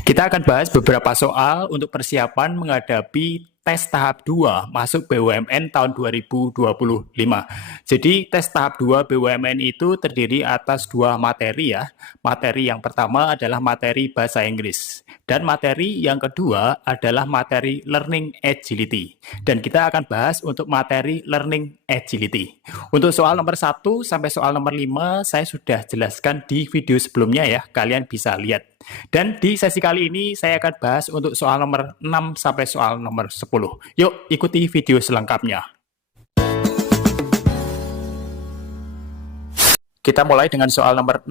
Kita akan bahas beberapa soal untuk persiapan menghadapi tes tahap 2 masuk BUMN tahun 2025. Jadi tes tahap 2 BUMN itu terdiri atas dua materi ya. Materi yang pertama adalah materi bahasa Inggris. Dan materi yang kedua adalah materi Learning Agility. Dan kita akan bahas untuk materi Learning Agility. Untuk soal nomor 1 sampai soal nomor 5 saya sudah jelaskan di video sebelumnya ya. Kalian bisa lihat. Dan di sesi kali ini saya akan bahas untuk soal nomor 6 sampai soal nomor 10. Yuk ikuti video selengkapnya. Kita mulai dengan soal nomor 6.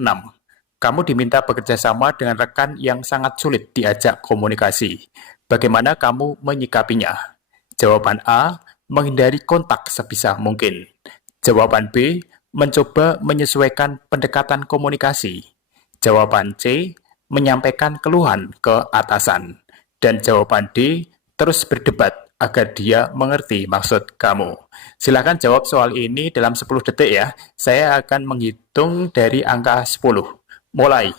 Kamu diminta bekerja sama dengan rekan yang sangat sulit diajak komunikasi. Bagaimana kamu menyikapinya? Jawaban A, menghindari kontak sebisa mungkin. Jawaban B, mencoba menyesuaikan pendekatan komunikasi. Jawaban C, menyampaikan keluhan ke atasan. Dan jawaban D, terus berdebat agar dia mengerti maksud kamu. Silakan jawab soal ini dalam 10 detik ya. Saya akan menghitung dari angka 10. Mulai.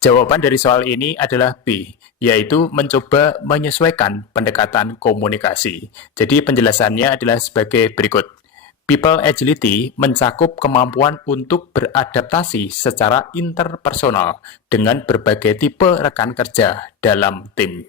Jawaban dari soal ini adalah B, yaitu mencoba menyesuaikan pendekatan komunikasi. Jadi penjelasannya adalah sebagai berikut. People Agility mencakup kemampuan untuk beradaptasi secara interpersonal dengan berbagai tipe rekan kerja dalam tim.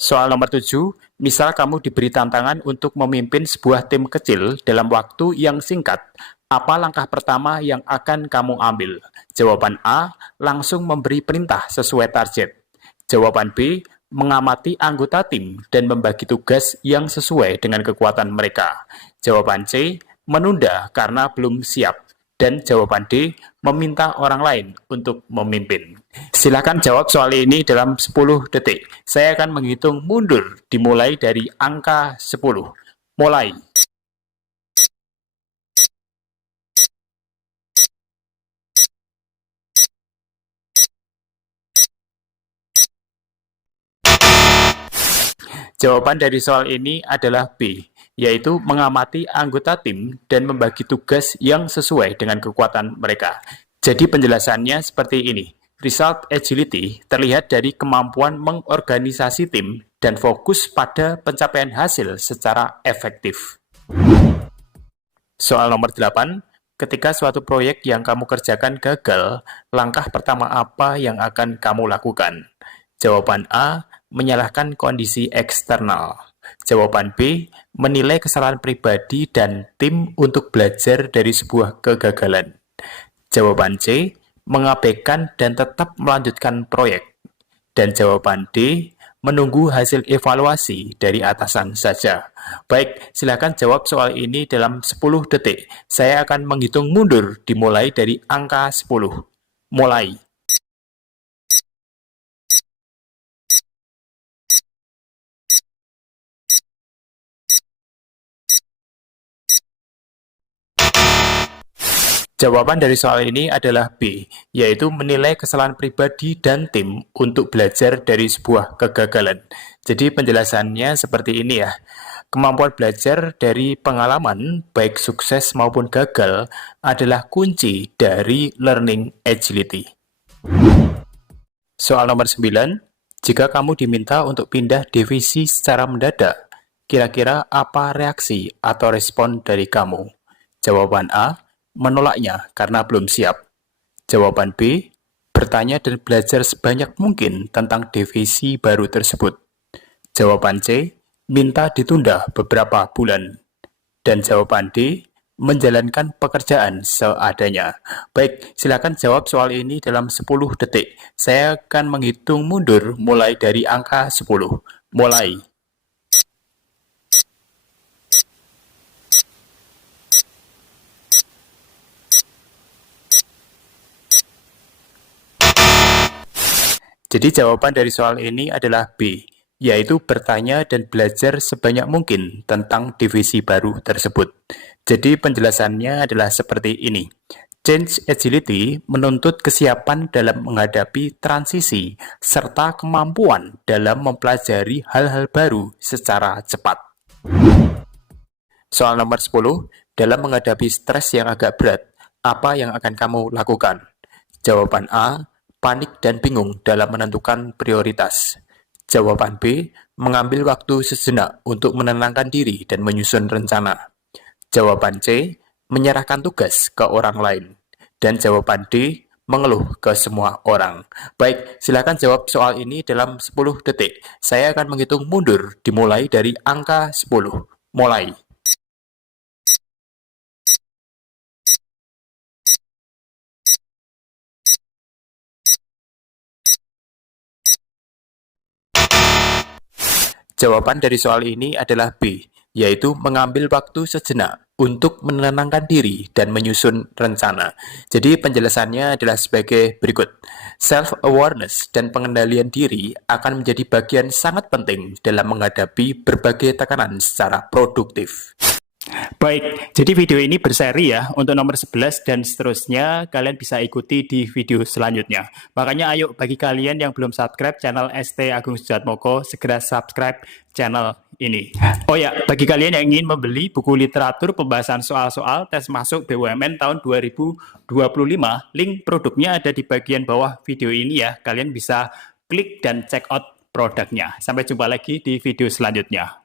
Soal nomor 7, misal kamu diberi tantangan untuk memimpin sebuah tim kecil dalam waktu yang singkat. Apa langkah pertama yang akan kamu ambil? Jawaban A, langsung memberi perintah sesuai target. Jawaban B, mengamati anggota tim dan membagi tugas yang sesuai dengan kekuatan mereka. Jawaban C, menunda karena belum siap. Dan jawaban D, meminta orang lain untuk memimpin. Silakan jawab soal ini dalam 10 detik. Saya akan menghitung mundur dimulai dari angka 10. Mulai. Jawaban dari soal ini adalah B, yaitu mengamati anggota tim dan membagi tugas yang sesuai dengan kekuatan mereka. Jadi penjelasannya seperti ini. Result agility terlihat dari kemampuan mengorganisasi tim dan fokus pada pencapaian hasil secara efektif. Soal nomor 8, ketika suatu proyek yang kamu kerjakan gagal, langkah pertama apa yang akan kamu lakukan? Jawaban A, menyalahkan kondisi eksternal. Jawaban B, menilai kesalahan pribadi dan tim untuk belajar dari sebuah kegagalan. Jawaban C, mengabaikan dan tetap melanjutkan proyek. Dan jawaban D, menunggu hasil evaluasi dari atasan saja. Baik, silakan jawab soal ini dalam 10 detik. Saya akan menghitung mundur dimulai dari angka 10. Mulai. Jawaban dari soal ini adalah B, yaitu menilai kesalahan pribadi dan tim untuk belajar dari sebuah kegagalan. Jadi penjelasannya seperti ini ya. Kemampuan belajar dari pengalaman, baik sukses maupun gagal, adalah kunci dari learning agility. Soal nomor 9, jika kamu diminta untuk pindah divisi secara mendadak, kira-kira apa reaksi atau respon dari kamu? Jawaban A, menolaknya karena belum siap. Jawaban B, bertanya dan belajar sebanyak mungkin tentang divisi baru tersebut. Jawaban C, minta ditunda beberapa bulan. Dan jawaban D, menjalankan pekerjaan seadanya. Baik, silakan jawab soal ini dalam 10 detik. Saya akan menghitung mundur mulai dari angka 10. Mulai. Jadi jawaban dari soal ini adalah B, yaitu bertanya dan belajar sebanyak mungkin tentang divisi baru tersebut. Jadi penjelasannya adalah seperti ini. Change agility menuntut kesiapan dalam menghadapi transisi serta kemampuan dalam mempelajari hal-hal baru secara cepat. Soal nomor 10, dalam menghadapi stres yang agak berat, apa yang akan kamu lakukan? Jawaban A, panik dan bingung dalam menentukan prioritas. Jawaban B, mengambil waktu sejenak untuk menenangkan diri dan menyusun rencana. Jawaban C, menyerahkan tugas ke orang lain. Dan jawaban D, mengeluh ke semua orang. Baik, silakan jawab soal ini dalam 10 detik. Saya akan menghitung mundur dimulai dari angka 10. Mulai. Jawaban dari soal ini adalah B, yaitu mengambil waktu sejenak untuk menenangkan diri dan menyusun rencana. Jadi penjelasannya adalah sebagai berikut. Self-awareness dan pengendalian diri akan menjadi bagian sangat penting dalam menghadapi berbagai tekanan secara produktif. Baik, jadi video ini berseri ya, untuk nomor 11 dan seterusnya kalian bisa ikuti di video selanjutnya. Makanya ayo bagi kalian yang belum subscribe channel ST Agung Sujatmoko, segera subscribe channel ini. Oh ya, bagi kalian yang ingin membeli buku literatur pembahasan soal-soal tes masuk BUMN tahun 2025, link produknya ada di bagian bawah video ini ya. Kalian bisa klik dan check out produknya. Sampai jumpa lagi di video selanjutnya.